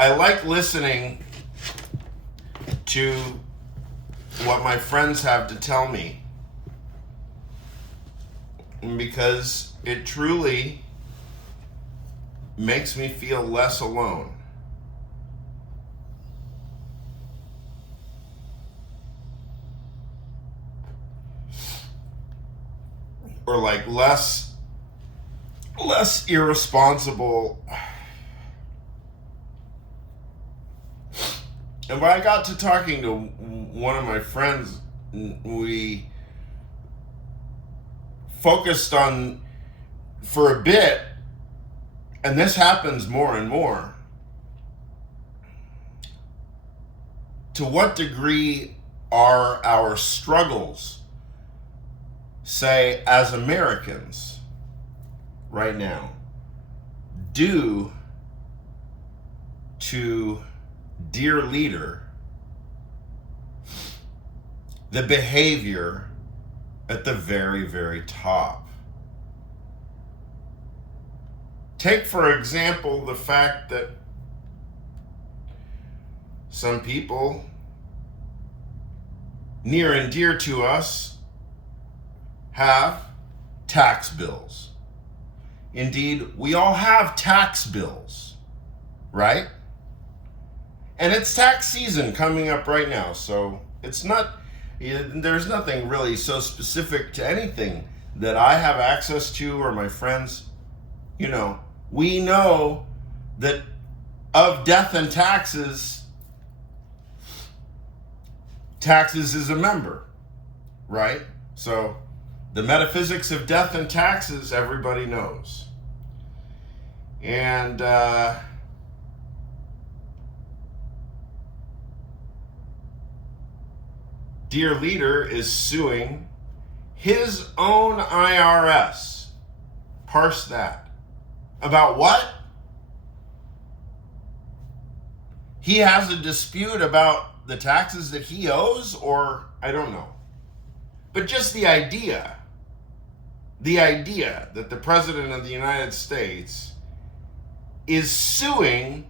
I like listening to what my friends have to tell me, because it truly makes me feel less alone. Or like less irresponsible. And when I got to talking to one of my friends, we focused on, for a bit, and this happens more and more, to what degree are our struggles, say, as Americans right now, due to dear leader, the behavior at the very, very top. Take, for example, the fact that some people near and dear to us have tax bills. Indeed, we all have tax bills, right? And it's tax season coming up right now, so there's nothing really so specific to anything that I have access to or my friends. We know that of death and taxes is a member, right? So the metaphysics of death and taxes, everybody knows. And dear leader is suing his own IRS. Parse that. About what? He has a dispute about the taxes that he owes, or I don't know. But just the idea that the President of the United States is suing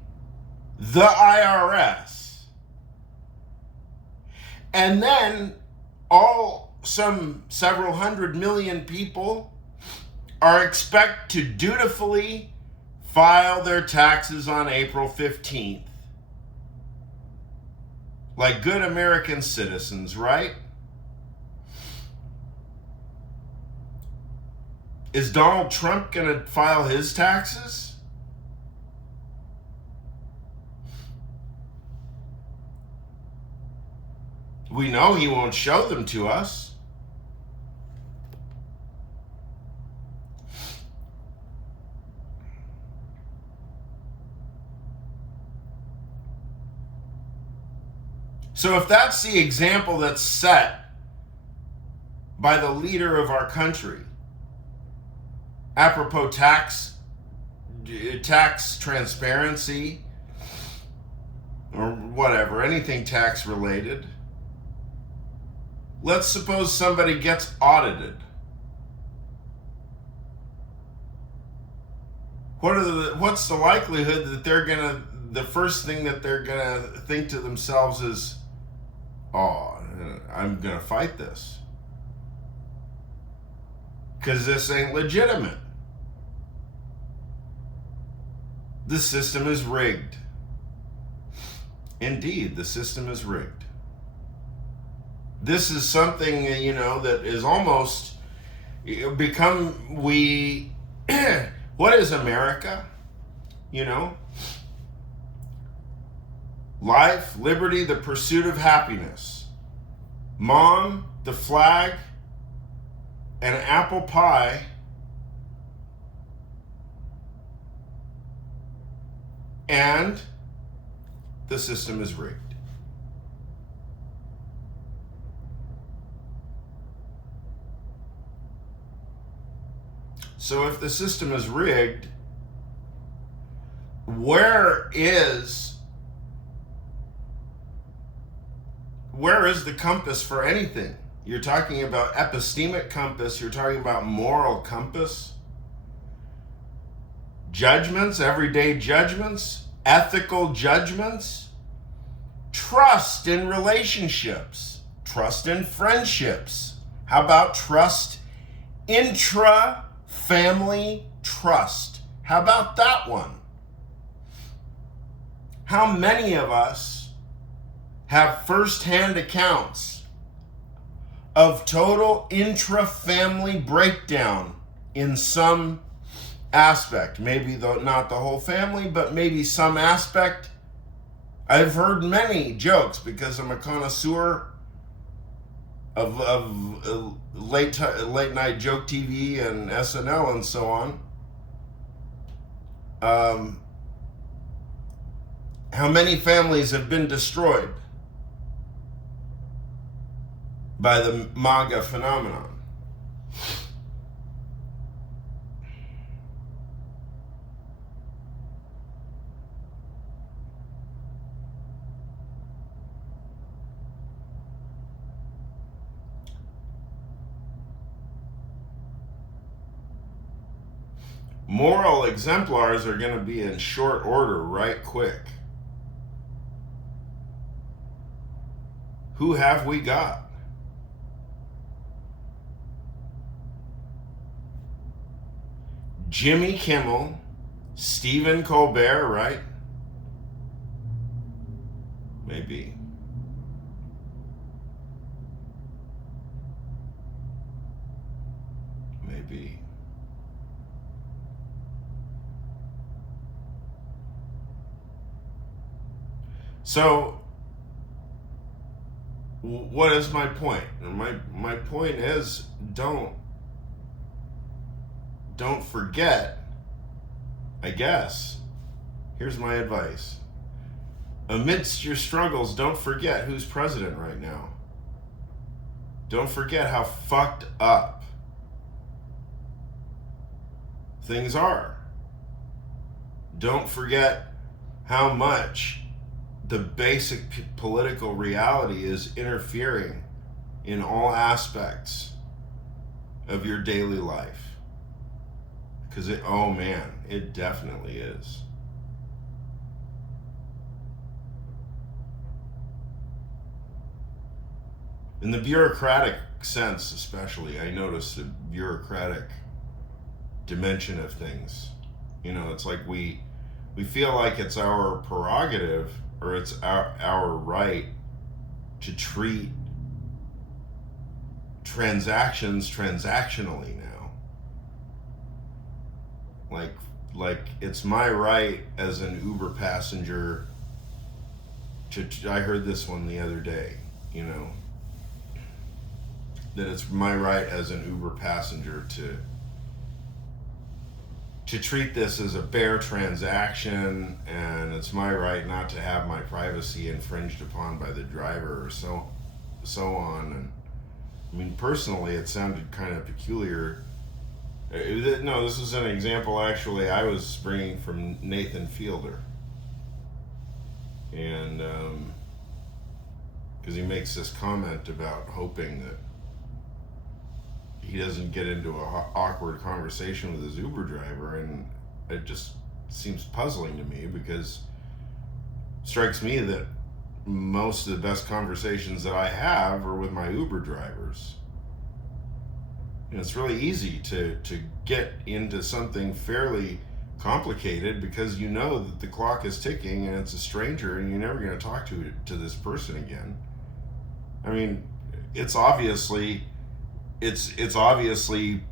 the IRS, and then some several hundred million people are expected to dutifully file their taxes on April 15th. Like good American citizens, right? Is Donald Trump going to file his taxes? We know he won't show them to us. So if that's the example that's set by the leader of our country, apropos tax transparency, or whatever, anything tax related, let's suppose somebody gets audited. What's the likelihood that the first thing that they're gonna think to themselves is, oh, I'm gonna fight this, because this ain't legitimate. The system is rigged. Indeed, the system is rigged. This is something, that is almost become, what is America? Life, liberty, the pursuit of happiness. Mom, the flag, and apple pie. And the system is rigged. So if the system is rigged, where is the compass for anything? You're talking about epistemic compass, you're talking about moral compass, judgments, everyday judgments. ethical judgments, trust in relationships, trust in friendships. How about trust, intra-family trust? How about that one? How many of us have firsthand accounts of total intra-family breakdown in some aspect? Maybe not the whole family, but maybe some aspect. I've heard many jokes because I'm a connoisseur of late night joke TV and SNL and so on. How many families have been destroyed by the MAGA phenomenon? Moral exemplars are going to be in short order right quick. Who have we got? Jimmy Kimmel, Stephen Colbert, right? Maybe. Maybe. So, what is my point? My point is, don't forget, I guess. Here's my advice. Amidst your struggles, don't forget who's president right now. Don't forget how fucked up things are. Don't forget how much the basic political reality is interfering in all aspects of your daily life. Because oh man, it definitely is. In the bureaucratic sense, especially, I notice the bureaucratic dimension of things. You know, it's like we feel like it's our prerogative or it's our right to treat transactions transactionally now. Like it's my right as an Uber passenger to I heard this one the other day, you know, that it's my right as an Uber passenger to treat this as a bare transaction, and it's my right not to have my privacy infringed upon by the driver, or so on. And I mean, personally, it sounded kind of peculiar. No, this is an example actually I was bringing from Nathan Fielder, and because he makes this comment about hoping that he doesn't get into an awkward conversation with his Uber driver, and it just seems puzzling to me because it strikes me that most of the best conversations that I have are with my Uber drivers. And it's really easy to get into something fairly complicated because you know that the clock is ticking and it's a stranger and you're never going to talk to this person again. I mean, it's obviously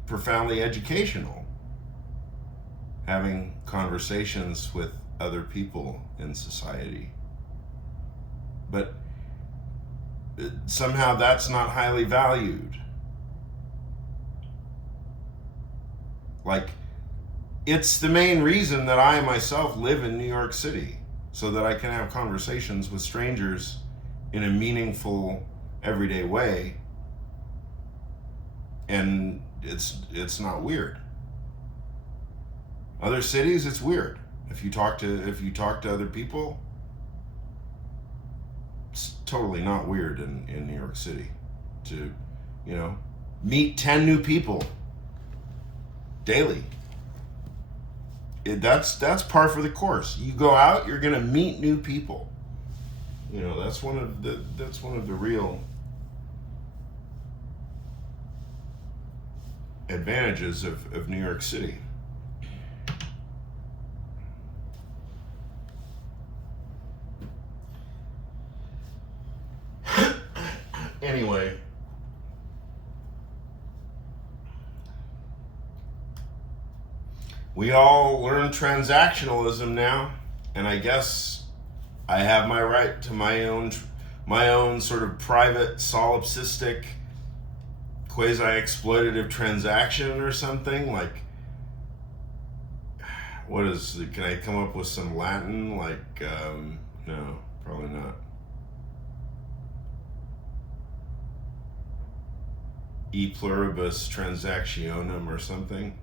profoundly educational, having conversations with other people in society. But somehow that's not highly valued. Like, it's the main reason that I myself live in New York City, so that I can have conversations with strangers in a meaningful, everyday way. And it's not weird. Other cities, it's weird. If you talk to other people, it's totally not weird in New York City to, you know, meet 10 new people daily. that's par for the course. You go out, you're going to meet new people. You know, that's one of the real advantages of New York City. Anyway, we all learn transactionalism now, and I guess I have my right to my own sort of private solipsistic quasi-exploitative transaction or something. Like, what is, can I come up with some Latin? Like, no, probably not. E pluribus transactionem or something.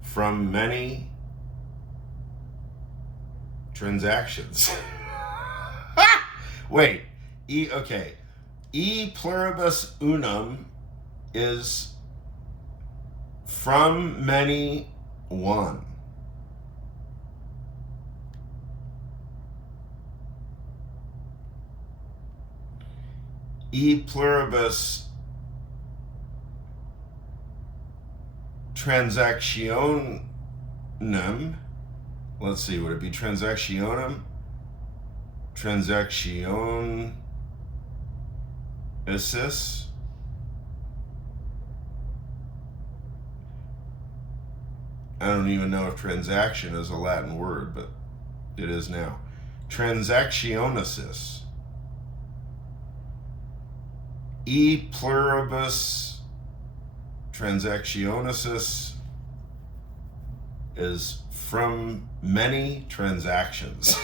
From many transactions. Wait, okay. E pluribus unum is from many one. E pluribus transactionem. Let's see, would it be transactionem? Transactionensis? I don't even know if transaction is a Latin word, but it is now. Transactionensis. E pluribus transactionensis is from many transactions.